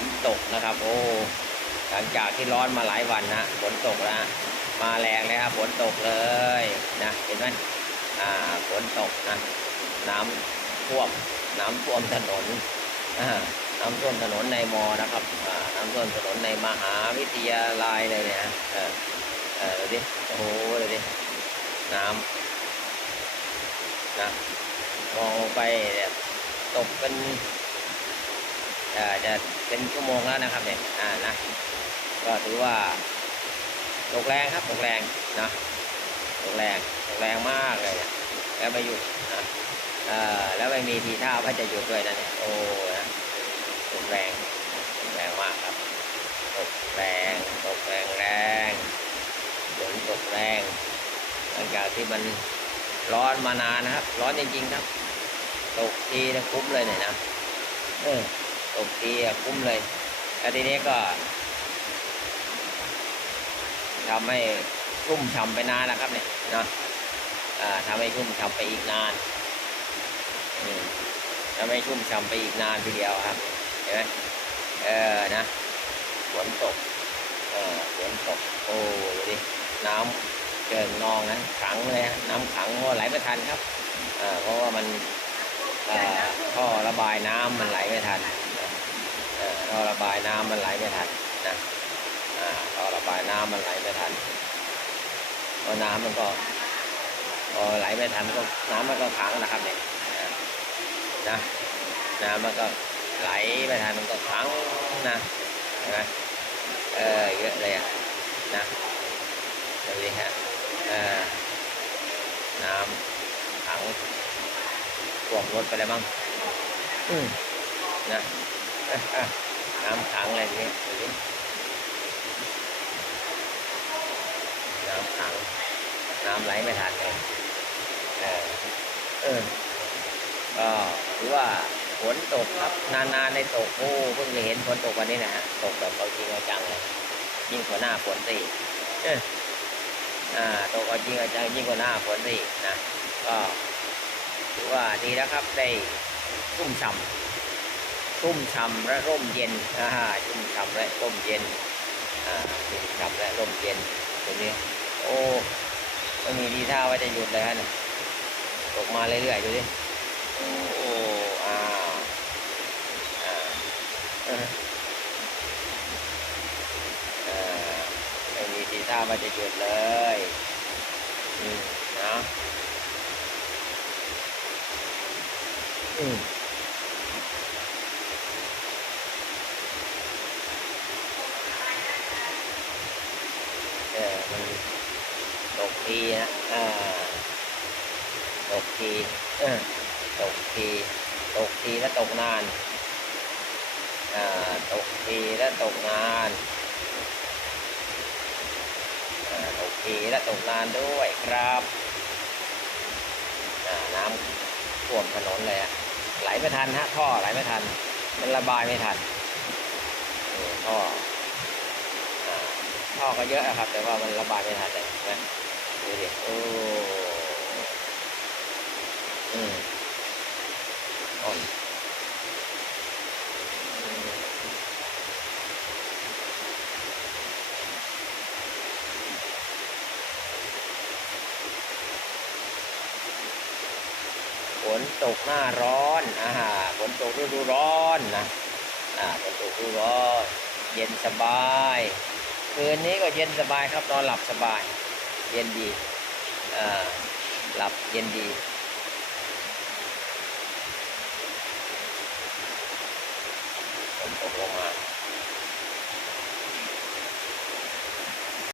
นตกนะครับ โอ้หลังจากที่ร้อนมาหลายวันนะฝนตกแล้วฮะมาแรงเลยครับฝนตกเลยนะเห็นไหมอ่าฝนตกนะน้ำท่วมน้ำท่วมถนนอ่าน้ำท่วมถนนในมอนะครับอ่าน้ำท่วมถนนในมหาวิทยาลัยเลยเนี่ยเออเออดูดิโอ้โหดูดิน้ำนะมองไปเนี่ยตกเป็น จะเป็นชั่วโมงแล้วนะครับเนี่ยอ่านะก็ถือว่าตกแรงครับตกแรงนะตกแรงตกแรงมากเลยนะแล้วไม่หยุดนะเอ่อแล้วไม่มีทีท่าว่าจะหยุดด้วยนะเนี่ยโอ้นะตกแรงตกแรงมากครับตกแรงตกแรงแรงฝนตกแรงหลังจากที่มันร้อนมานานนะครับ ร้อนจริงๆครับ ตกทีนะคุ้มเลยเนี่ยนะเออ ตกทีอะคุ้มเลยแล้วทีนี้ก็ทำให้ชุ่มฉ่ำไปนานนะครับ เนี่ยนะอ่าทำให้ชุ่มฉ่ำไปอีกนานทำให้ชุ่มฉ่ำไปอีกนานทีเดียวครับเห็นไหมเออนะฝนตกเออฝนตกโอ้ดูดิน้ำเจิ่งนองนะขังเลยฮะน้ำขังเพราะไหลไม่ทันครับเออเพราะว่ามันอ่อท่อระบายน้ำมันไหลไม่ทัน ท่อระบายน้ำมันไหลไม่ทันนะอ่าท่อระบายน้ำมันไหลไม่ทันเพราะน้ำมันก็พอไหลไม่ทันก็น้ำมันก็ขังนะครับเนี่ยนะนะน้ำมันก็ไหลไม่ทันมันก็ขังนะเห็นไหมเออเยอะเลยอะนะดูดิฮะเออน้ำขังท่วมรถไปเลยมั้งอืมนะ น้ำขังอะไรเงี้ยน้ำขัง น้ำไหลไม่ทันเลยเออเออก็ถือว่าฝนตกครับนานๆได้ตกโอ้เพิ่งจะเห็นฝนตกวันนี้นะฮะตกแบบเอาจริงเอาจังเลยยิ่งกว่าหน้าฝนสิเอออ่าตกเอาจริงเอาจังยิ่งกว่าหน้าฝนสินะก็ถือว่าดีแล้วครับได้ชุ่มฉ่ำ ชุ่มฉ่ำและร่มเย็นอ่าชุ่มฉ่ำและร่มเย็นอ่าชุ่มฉ่ำและร่มเย็นตรงนี้ โอ้ไม่มีทีท่าว่าจะหยุดเลยฮะเนี่ยตกมาเรื่อยๆดูดิโอ้อ้าวอ่าเออเออไม่มีทีท่าว่าจะหยุดเลยอืมนะอืม เออมันตกทีนะอ่าตกทีตกทีตกทีแล้วตกนานอ่าตกทีแล้วตกนานอ่าตกทีแล้วตกนานด้วยครับอ่าน้ำท่วมถนนเลยอะไหลไม่ทันฮะท่อไหลไม่ทัน มันระบายไม่ทันเออท่อ ท่อก็เยอะอะครับ แต่ว่ามันระบายไม่ทันเลยเห็นะดูดิโอ้อืมอ่อนฝนตกหน้าร้อน อ่าฝนตกฤดูร้อนนะ อ่าฝนตกฤดูร้อน เย็นสบาย คืนนี้ก็เย็นสบายครับนอนหลับสบาย เย็นดี อ่า หลับเย็นดี